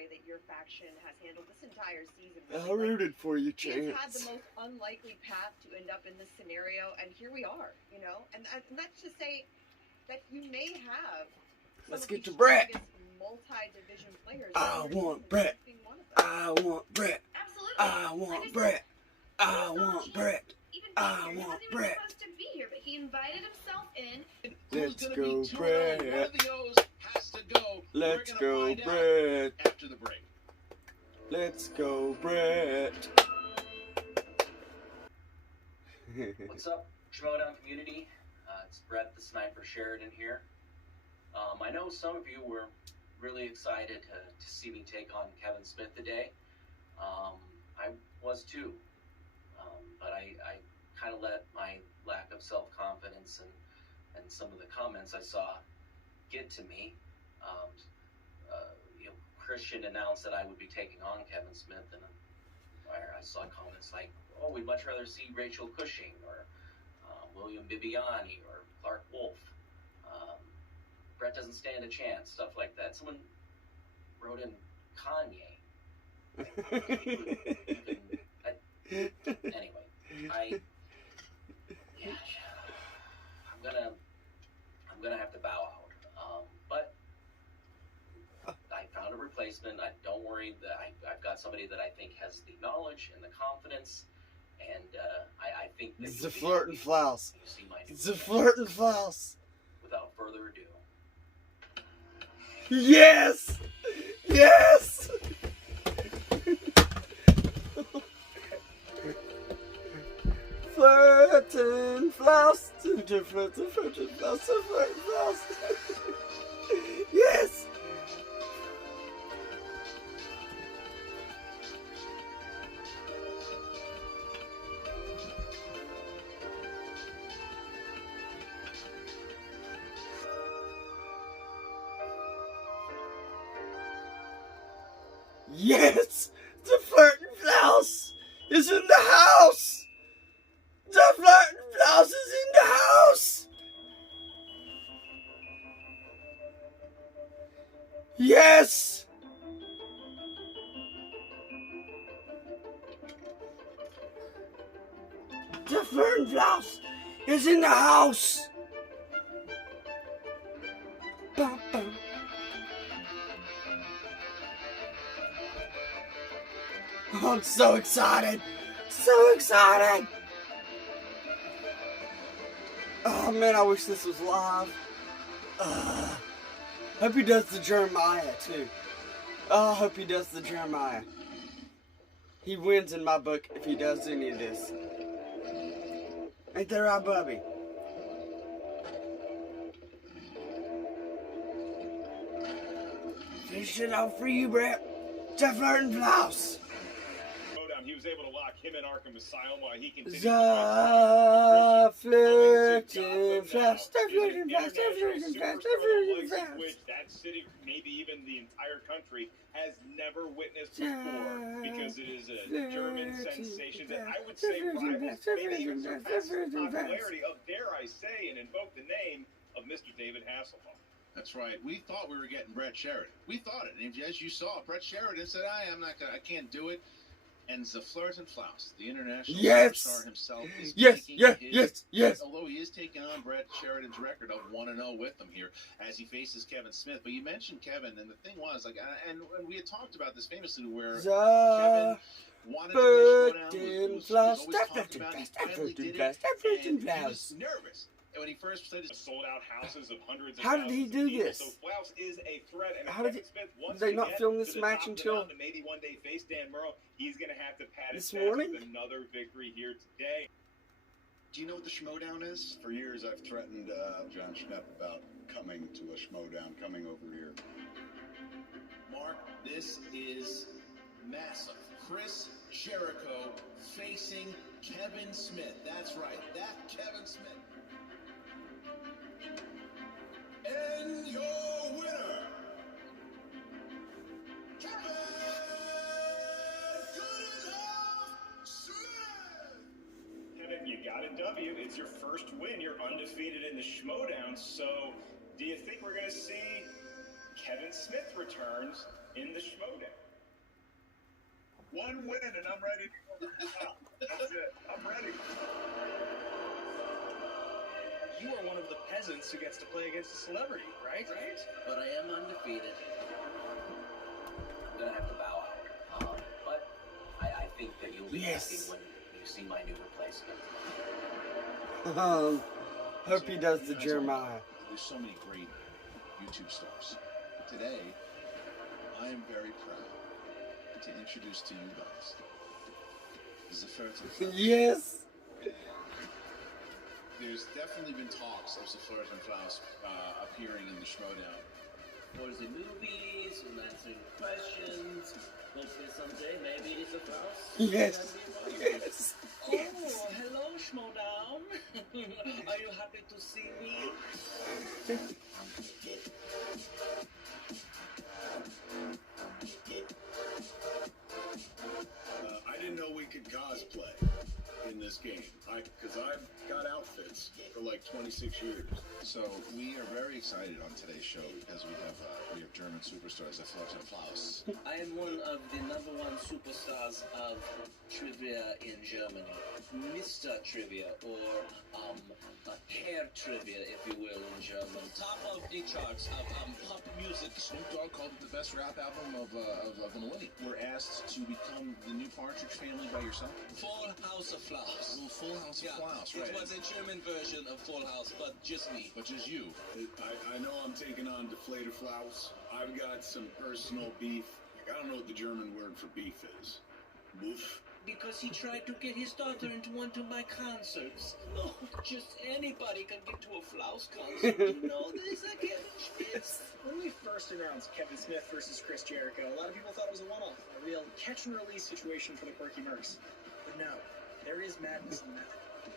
way that your faction has handled this entire season. I rooted for you, Chance. He's had the most unlikely path to end up in this scenario, and here we are, you know? And that's to say that you may have Let's get to Brett. Multi-division players. I want Brett. I want Brett. Absolutely. I want Brett. I want Brett. I want Brett. Supposed to be here, but he invited himself in. Let's go, Brett. One of the O's has to go. Let's go, Brett. After the break. Let's go, Brett. What's up, Schmoedown community? It's Brett the Sniper Sheridan here. I know some of you were really excited to see me take on Kevin Smith today. I was too. But I kind of let my lack of self-confidence and some of the comments I saw get to me. Christian announced that I would be taking on Kevin Smith, and I saw comments like, "Oh, we'd much rather see Rachel Cushing or William Bibiani or Clark Wolf. Brett doesn't stand a chance," stuff like that. Someone wrote in Kanye. Anyway, I'm gonna have to bow out. But I found a replacement. Don't worry, I've got somebody that I think has the knowledge and the confidence, and I think that Zaflirtinflous. you see my Zaflirtinflous. Without further ado. Yes! Yes! Flirtinflous. Flirtinflous. Yes! Yes! The Flirtinflous is in the house! The Flirtinflous is in the house! Yes! The Flirtinflous is in the house! Bum, bum. Oh, I'm so excited! So excited! Oh man, I wish this was live. Hope he does the Jeremiah too. Oh, I hope he does the Jeremiah. He wins in my book if he does any of this. Ain't that right, Bubby? Fish it out for you, Brett. Zaflirtinflous. He was able to lock him in Arkham Asylum while he continued Zaflirtinflous. which that city, maybe even the entire country, has never witnessed before, because it is a German sensation that I would say rivals, maybe even surpasses the popularity of, dare I say, and invoke the name of Mr. David Hasselhoff. That's right. We thought we were getting Brett Sheridan. We thought it. And as you saw, Brett Sheridan said, I can't do it. And Zaflirtinflous, the international superstar himself, is yes. Although he is taking on Brett Sheridan's record of 1-0 with him here as he faces Kevin Smith. But you mentioned Kevin, and the thing was, and we had talked about this famously, where Kevin wanted to play Schmoedown, was always talking about it, finally did it, and he was nervous. And when he first said it, sold out houses of hundreds of how did he do this? So Flaus is a threat, and how did they not film this match until maybe one day face Dan Murrow? He's going to have to pat his this morning with another victory here today. Do you know what the Schmoedown is? For years, I've threatened John Schnepp about coming to a Schmoedown, coming over here. Mark, this is massive. Chris Jericho facing Kevin Smith. That's right, that Kevin Smith. And your winner, Kevin Smith. Kevin, you got a W. It's your first win. You're undefeated in the Schmoedown. So, do you think we're going to see Kevin Smith returns in the Schmoedown. One win and I'm ready to go. That's it. I'm ready. You are one of the peasants who gets to play against a celebrity, right? But I am undefeated. I'm gonna have to bow out. But I think that you'll be happy when you see my new replacement. Hope he does the Jeremiah. There's so many great YouTube stars. Today, I am very proud to introduce to you guys Zaflirtinflous. Yes. There's definitely been talks of Zaflirtinflous appearing in the Schmoedown. For the movies and answering questions. Hopefully someday maybe it's a Flaus. Yes. Yes. Oh, hello Schmoedown. Are you happy to see me? I didn't know we could cosplay in this game. Because I've got outfits for like 26 years. So we are very excited on today's show because we have German superstars Zaflirtinflous. I am one of the #1 superstars of trivia in Germany. Mr. Trivia, or hair trivia, if you will, in German. Top of the charts of pop music. Snoop Dogg called it the best rap album of the millennium. We're asked to become the new Partridge Family by yourself. Full House of Flaus. A little Full House of Flaus, right? It was a German version of Full House, but just me. But just you. I know I'm taking on Deflatorflaus. I've got some personal beef. I don't know what the German word for beef is. Woof. Because he tried to get his daughter into one of my concerts. Oh, just anybody can get to a Flaus concert. You know this, Kevin Smith. When we first announced Kevin Smith versus Chris Jericho, a lot of people thought it was a one-off, a real catch-and-release situation for the Quirky Mercs. But no, there is madness in that.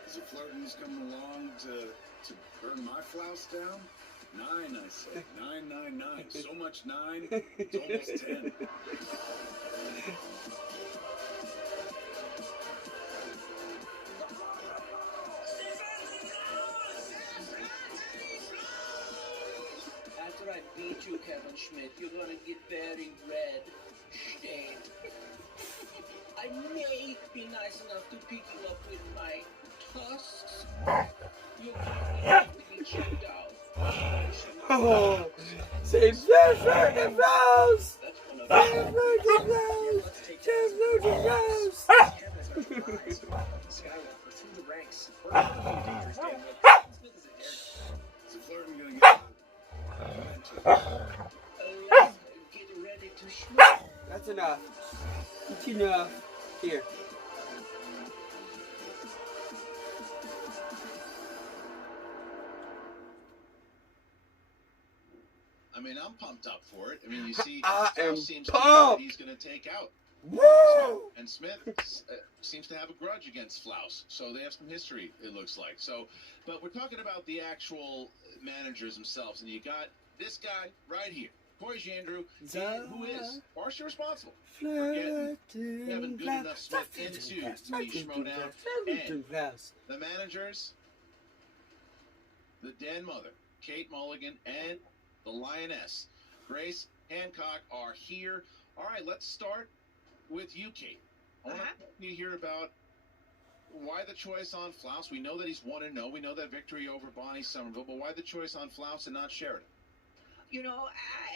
Is it flirting's coming along to burn my Flaus down? 9, I say. 999. So much 9, it's almost 10. After I beat you, Kevin Schmidt, you're gonna get very red. Shame. I may be nice enough to pick you up with my tusks. You're gonna have to be checked out. Oh, save Zaflirtinflous! That's one of Zaflirtinflous! Zaflirtinflous! Kevin is going to rise skywalker through the ranks. We're going to be dangerous, Dan. Kevin Smith is a daredevil. Is the flirting gonna get let's get ready to schmoe. That's enough. It's enough. Here. I mean, I'm pumped up for it. I mean, you see, I am seems pumped. he's going to take out. Woo! And Smith seems to have a grudge against Flaus, so they have some history, it looks like. So, but we're talking about the actual managers themselves, and you got this guy right here, Corey Jandrew, who is partially responsible for getting Kevin Good Enough Smith into the Schmoedown. And the managers, the Den Mother, Kate Mulligan, and the Lioness, Grace Hancock, are here. All right, let's start with you, Kate. I want to hear about why the choice on Flaus. We know that he's 1-0. We know that victory over Bonnie Somerville, but why the choice on Flaus and not Sheridan? You know,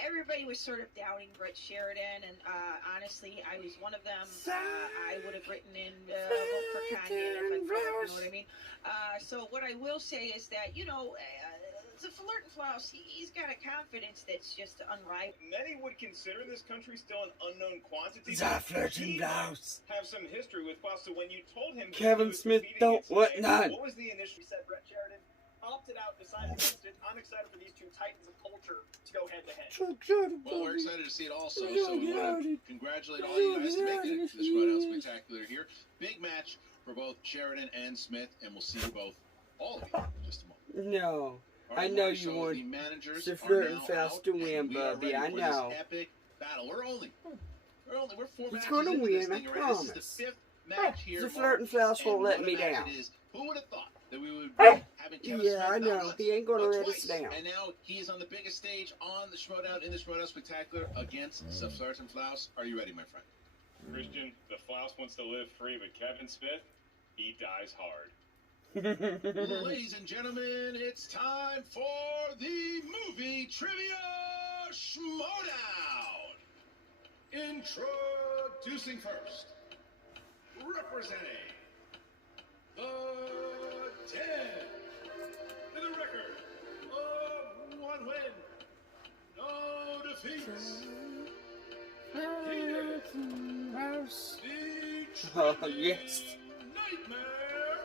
everybody was sort of doubting Brett Sheridan, and honestly, I was one of them. I would have written in vote for Kanye if I could, you know what I mean? So what I will say is that, you know, Zaflirtinflous, he's got a confidence that's just unrivaled. Many would consider this country still an unknown quantity. Zaflirtinflous. Have some history with Flaus. So when you told him Kevin Smith don't want none. What was the initial? Said Brett Sheridan opted out, decided against it. I'm excited for these two titans of culture to go head to head. Well, we're excited to see it also, so we want to congratulate all you guys to make it to the Schmoedown Spectacular here. Big match for both Sheridan and Smith, and we'll see you both, all of you, in just a moment. No. Right, I know so you want the managers Zaflirtinflous to win, Bubby. I know. This epic battle. We're 4 He's matches gonna into win, this thing I already. promise. This is the 5th match here. Zaflirtinflous won't let me what a match down. it is. Who would have thought that we would be having Kevin Smith I know. not once, He ain't gonna but let twice. us down. And now he is on the biggest stage on the Schmoedown, in the Schmoedown Spectacular against Zaflirtinflous. Are you ready, my friend? Christian, the Flouse wants to live free, but Kevin Smith, he dies hard. Ladies and gentlemen, it's time for the movie trivia Schmoedown. Introducing first, representing the Dead, with a record of 1 win, no defeats. Oh, yes. Nightmare.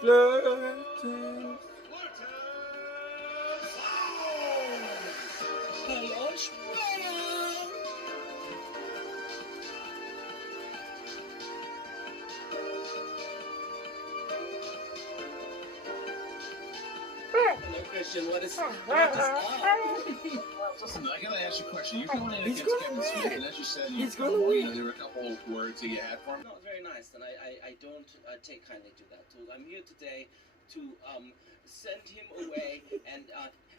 Flirting. Hello, Schmoedown. Hello, Christian. What is up? Listen, I gotta ask you a question. You're going in He's against gonna Kevin Smith, win. and as you said, He's gonna win. there were a couple words that you had for him. No, very nice, and I don't take kindly to that. So I'm here today to send him away, and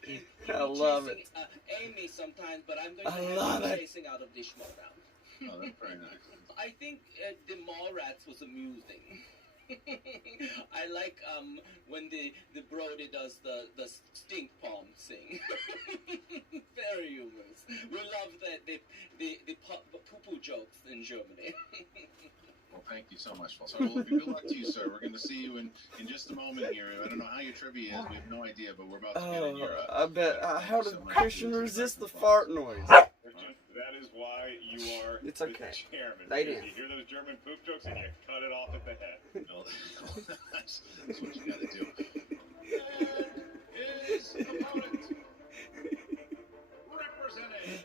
he I love chasing, Amy sometimes, but I'm going to I have love him it. chasing out of the Schmoedown. Oh, that's very nice. I think the mall rats was amusing. I like when the Brody does the stink palm thing. Very humorous. We love the poo-poo jokes in Germany. Well, thank you so much, Phil. So, well, good luck to you, sir. We're going to see you in just a moment here. I don't know how your trivia is. We have no idea, but we're about to get in your... I bet. How did Christian resist the fart noise? Christian, that is why you are It's okay. the chairman. They Because did. You hear those German poop jokes and you cut it off at the head. No, that's what you got to do. And his opponent, representing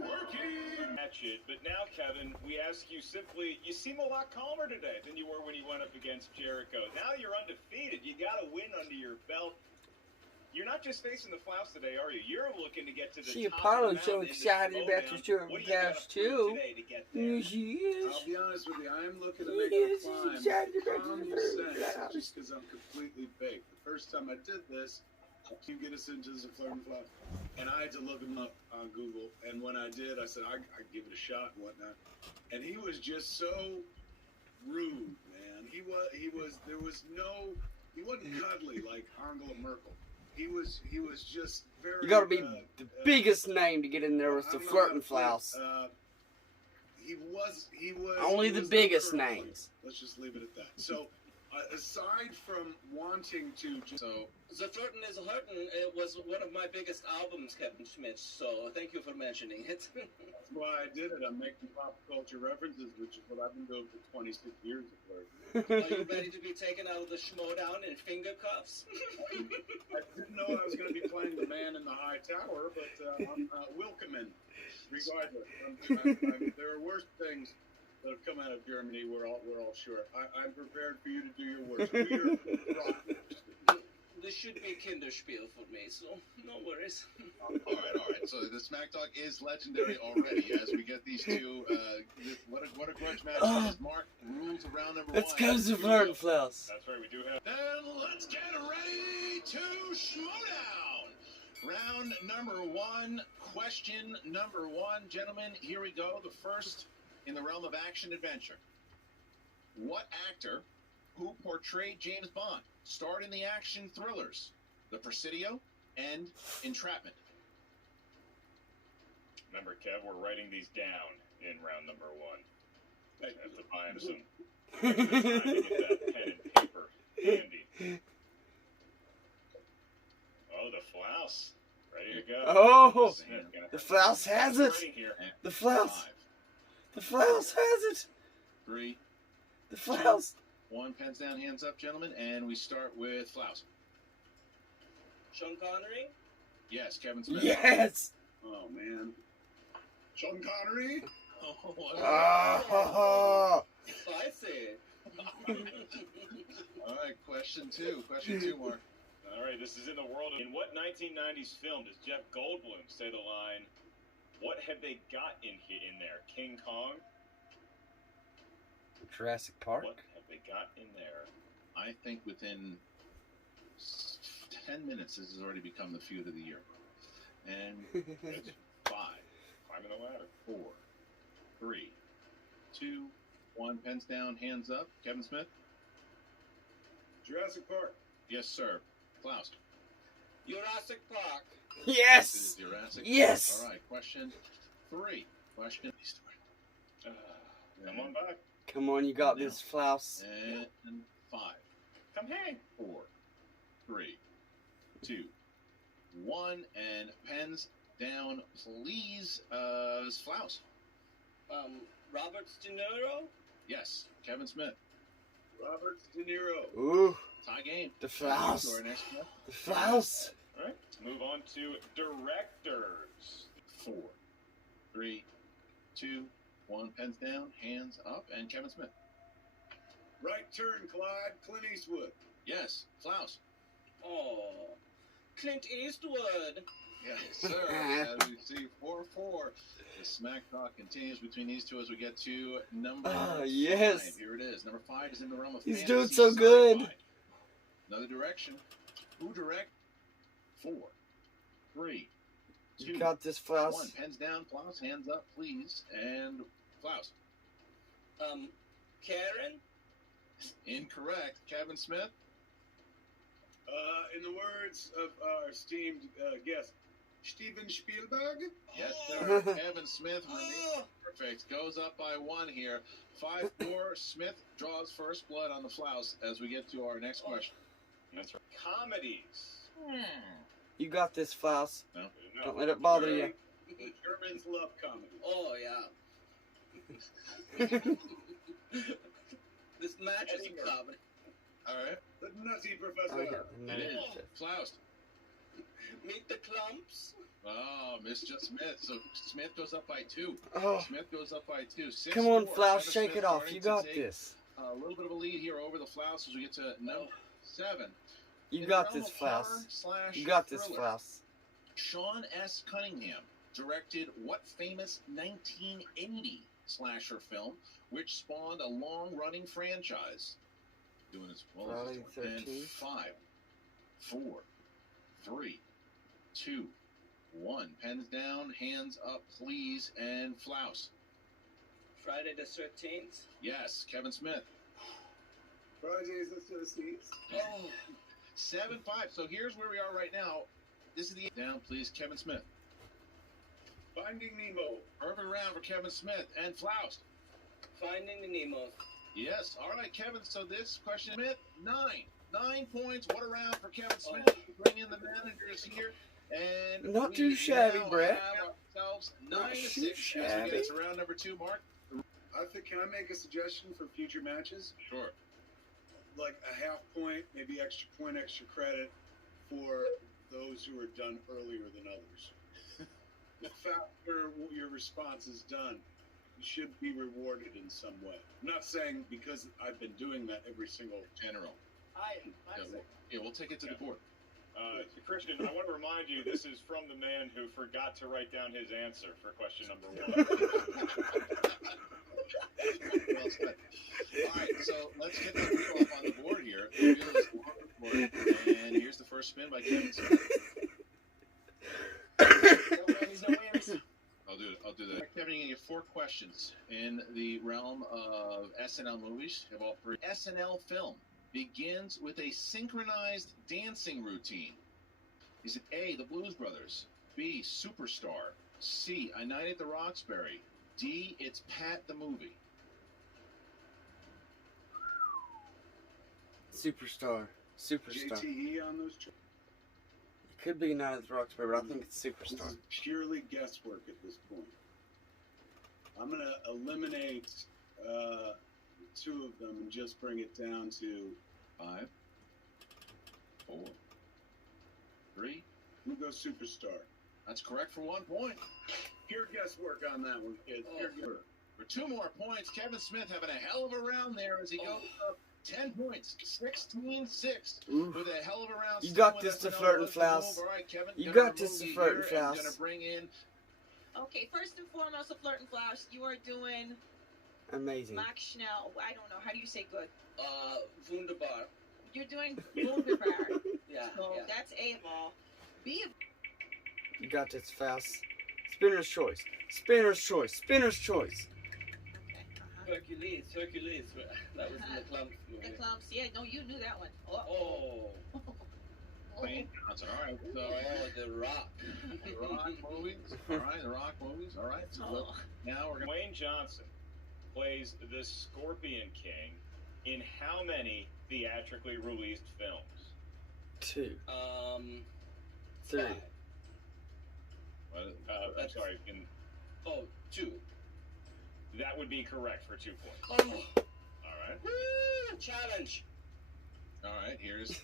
working... Match it. But now, Kevin, we ask you simply, you seem a lot calmer today than you were when you went up against Jericho. Now you're undefeated. You got a win under your belt. You're not just facing the Flouse today, are you? You're looking to get to the She top Apollo's of the so mountain in the excited about Schmoedown. your German What do you gotta past prove too. today to get there? Yes, she is. I'll be honest with you, I am looking to He make is. a He's climb excited about common your sense Flouse. just because I'm completely baked. The first time I did this, you get us into Zaflirtinflous, and I had to look him up on Google. And when I did, I said I'd give it a shot and whatnot. And he was just so rude, man. He wasn't cuddly like Angela Merkel. He was just very. You gotta be the biggest name to get in there with the Flirtinflous. He was. Only he the was biggest perfect. names. Let's just leave it at that. So, aside from wanting to, The Flirtin' is a Hurtin' it was one of my biggest albums, Kevin Schmidt, so thank you for mentioning it. that's why I did it. I'm making pop culture references, which is what I've been doing for 26 years of flirting. Are you ready to be taken out of the Schmoedown in finger cuffs? I didn't know I was going to be playing the man in the high tower, but I'm welcoming, regardless. There are worse things that have come out of Germany. We're all sure. I'm prepared for you to do your worst. Do your rock. This should be Kinderspiel for me, so no worries. All right. So the Smack Talk is legendary already as we get these two. What a grudge match is. Mark rules around number Let's one. go to Flirtinflous. That's right, we do have... Then let's get ready to Schmoedown. Round number one, question number one. Gentlemen, here we go. The first in the realm of action adventure. What actor who portrayed James Bond starred in the action thrillers The Presidio and Entrapment? Remember, Kev, we're writing these down in round number one. I have to buy him some extra time to get that pen and paper handy. Oh, the Flouse. Ready to go. Oh, Smith, gonna the have Flouse some has it. writing here. The Flouse. 5, The Flouse has it. 3, The Flouse. 1. Pens down, hands up, gentlemen, and we start with Flouse. Sean Connery? Yes, Kevin Smith. Yes. Oh man, Sean Connery. Oh, what? Oh. Spicy. All right, question two. Question two, Mark. All right, this is in the world. In what 1990s film does Jeff Goldblum say the line, "What have they got in there? King Kong? Jurassic Park. What have they got in there. I think within 10 minutes, this has already become the feud of the year. And it's 5. Climbing the ladder. 4, 3, 2, 1. Pens down, hands up. Kevin Smith? Jurassic Park. Yes, sir. Klaus? Jurassic Park. Yes! This is Jurassic Yes! Park. All right, question 3. Question. Come on back. Come on, you got this, Flaus. And 5. Come hang. 4, 3, 2, 1. And pens down, please. Flaus? Robert De Niro. Yes. Kevin Smith? Robert De Niro. Ooh, Tie game. the Flaus. Our next one. The Flaus. All right. Move on to directors. 4, 3, 2, 1. Pens down, hands up. And Kevin Smith? Right Turn, Clyde. Clint Eastwood. Yes. Flaus? Oh, Clint Eastwood. Yes, sir. As we see 4-4. The smack talk continues between these two as we get to number 5. yes. Here it is. Number 5 is in the realm of He's fantasy doing so sci-fi. good. Another direction. Who direct? 4, 3, 2, You got this, Flaus. 1. Pens down. Klaus, hands up, please. And Klaus. Karen. Incorrect. Kevin Smith. In the words of our esteemed guest, Steven Spielberg. Yes, sir. Kevin Smith remains perfect. Goes up by 1 here. 5-4. Smith draws first blood on the Flaus as we get to our next question. That's right. Comedies. You got this, Flaus. No. Don't let it bother you. The Germans love comedy. Oh yeah. This match is a comedy. All right. The Nutty Oh, Professor. yeah. It is. Flaus. Meet the Clumps. Oh, missed just Smith. So Smith goes up by 2. Oh, Smith goes up by 2. 6-4. come on, Flaus, Kevin shake Smith it off. starting You to got take this. A little bit of a lead here over the Flaus as we get to number 7. You In got the realm this, of horror Flaus. / You got this, thriller, Flaus. Sean S. Cunningham directed what famous 1980 slasher film which spawned a long-running franchise? Doing as well as it's doing. And 13. 5, 4, 3, 2, 1. Pens down, hands up, please. And Flaus. Friday the 13th. Yes. Kevin Smith. Fridays the 13th. Oh, 7-5. So here's where we are right now. This is the down, please. Kevin Smith. Finding Nemo. Perfect round for Kevin Smith and Flaus. Finding the Nemo. Yes. All right, Kevin. So this question, Smith, 9. 9 points. What a round for Kevin Smith. Bring in the managers here. And Not we too shabby, now Brett. have ourselves 9 Not to too 6 as we shabby. get to round number 2, Mark. Can I make a suggestion for future matches? Sure. Like a half point, maybe extra point, extra credit for those who are done earlier than others. The faster your response is done, you should be rewarded in some way. I'm not saying because I've been doing that every single General. I Yeah, we'll take it to the board. Christian, I want to remind you, this is from the man who forgot to write down his answer for question number 1. Well said. All right, so let's get the wheel up on the board here. The wheel is on the board, and here's the first spin by Kevin Smith. no whammies. I'll do that. Kevin, you're gonna get 4 questions in the realm of SNL movies. You have all 3. SNL film begins with a synchronized dancing routine. Is it A, The Blues Brothers, B, Superstar, C, A Night at the Roxbury, D, It's Pat the Movie? Superstar. Superstar. JTE on those. It could be Night at the Roxbury, but I think it's This Superstar. is purely guesswork at this point. I'm gonna eliminate 2 of them and just bring it down to 5, 4, 3. who goes Superstar. That's correct for 1 point. Pure guesswork on that one, kids. Pure guesswork. For 2 more points, Kevin Smith having a hell of a round there as he goes up 10 points, 16-6 Ooh. with a hell of a round. You still got with this to SNL Flirtin' was the Flaus. move. All right, Kevin, You gonna got this remove to you Flirtin' here and Flaus. Gonna bring in Okay, first and foremost, a Flirtin' Flaus, you are doing Amazing. Max Schnell. I don't know. How do you say good? Wunderbar. You're doing wunderbar. Yeah, So yeah. that's A ball. B. You got this, Faust. Spinner's choice. Spinner's choice. Spinner's choice. Hercules. That was in the Clumps movie. The Clumps. Yeah, no, you knew that one. Oh. Dwayne Johnson. All right. So, The Rock. the Rock movies. All right. The Rock movies. All right. So now we're going Dwayne Johnson plays the Scorpion King in how many theatrically released films? 2. 3. 5. I'm sorry. 2. That would be correct for 2 points. Oh. All right. Woo! Challenge. All right. Here it is.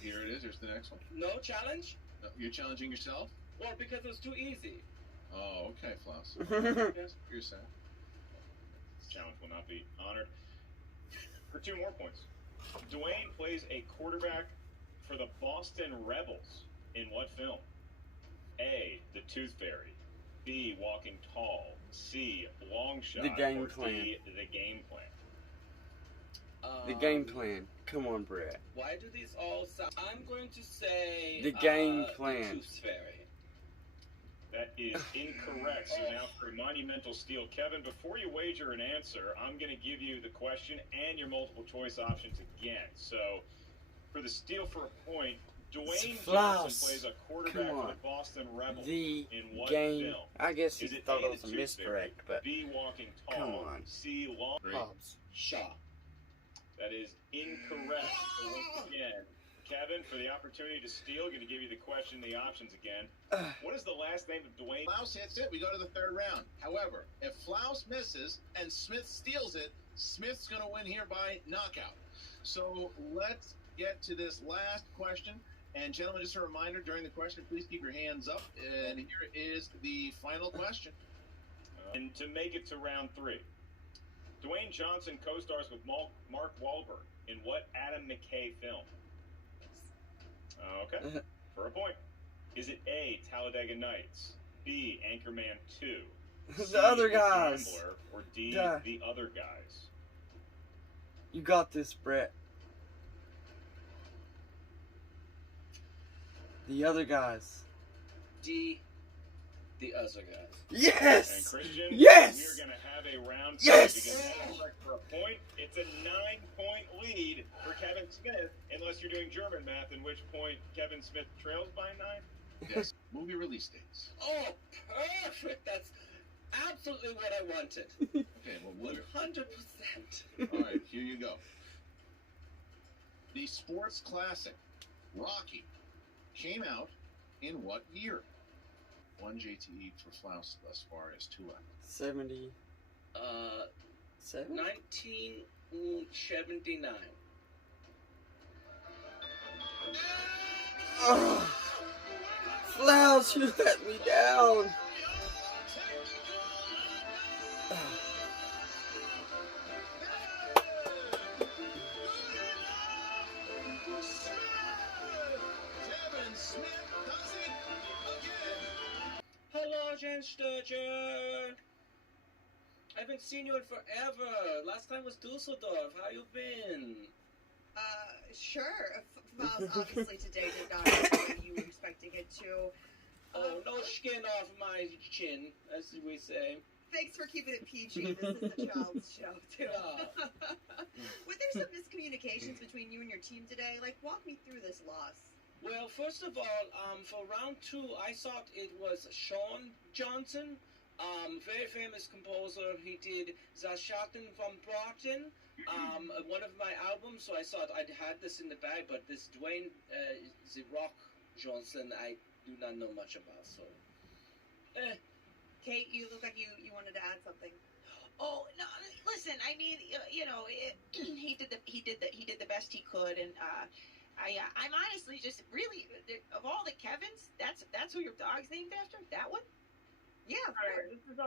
Here's the next one. No challenge? No, you're challenging yourself? Well, because it was too easy. Oh, okay, Floss. Yes. You're sad. This challenge will not be honored. For 2 more points. Dwayne plays a quarterback for the Boston Rebels in what film? A. The Tooth Fairy. B. Walking Tall. C. Long Shot. The Game or Plan. D. The Game Plan. The Game Plan. Come on, Brett. Why do these all sound? I'm going to say The Game Plan. The Tooth Fairy. That is incorrect. So now for a monumental steal. Kevin, before you wager an answer, I'm going to give you the question and your multiple choice options again. So for the steal for a point, Dwayne Johnson plays a quarterback for the Boston Rebels The in what Game. film? I guess you Is it thought A, it was The a Tooth miscorrect, Fairy, but B. Walking Tall. come on. C. Long. Hobbs. Shaw. That is incorrect. So once again, Kevin, for the opportunity to steal, going to give you the question, the options again. What is the last name of Dwayne? Flouse hits it. We go to the 3rd round. However, if Flouse misses and Smith steals it, Smith's going to win here by knockout. So let's get to this last question. And gentlemen, just a reminder, during the question, please keep your hands up. And here is the final question. And to make it to round 3, Dwayne Johnson co-stars with Mark Wahlberg in what Adam McKay film? Okay, for a point. Is it A, Talladega Nights, B, Anchorman 2, C, The Other The Guys. Gambler, or D, Duh. The Other Guys? You got this, Brett. The Other Guys. D. The Other Guys. Yes! And Christian, Yes! we're going to have a round 2 Yes! because that's correct for a point. It's a 9-point lead for Kevin Smith, unless you're doing German math, in which point Kevin Smith trails by 9. Yes. Movie release dates. Oh, perfect. That's absolutely what I wanted. Okay, well, 100%. all right, here you go. The sports classic, Rocky, came out in what year? 1 JTE for Flouse thus far is 2 left. 70. 7? 1979. Oh, Flouse, you let me down. Kevin Smith does it again. Hello, Jen Sturger. I haven't seen you in forever. Last time was Dusseldorf. How you been? Sure. Miles obviously today did not go the way you were expecting it to. Oh, no skin off my chin, as we say. Thanks for keeping it PG. This is a child's show, too. Yeah. Were there some miscommunications between you and your team today? Like, walk me through this loss. Well, first of all, for round 2, I thought it was Sean Johnson, very famous composer. He did Zaschatten vom Braten, one of my albums, so I thought I'd had this in the bag, but this Dwayne The Rock Johnson, I do not know much about, so. Kate, you look like you wanted to add something. Oh no! Listen, I mean, you know, he did the best he could, and I'm honestly just really of all the Kevins, that's who your dog's named after. That one? Yeah, This is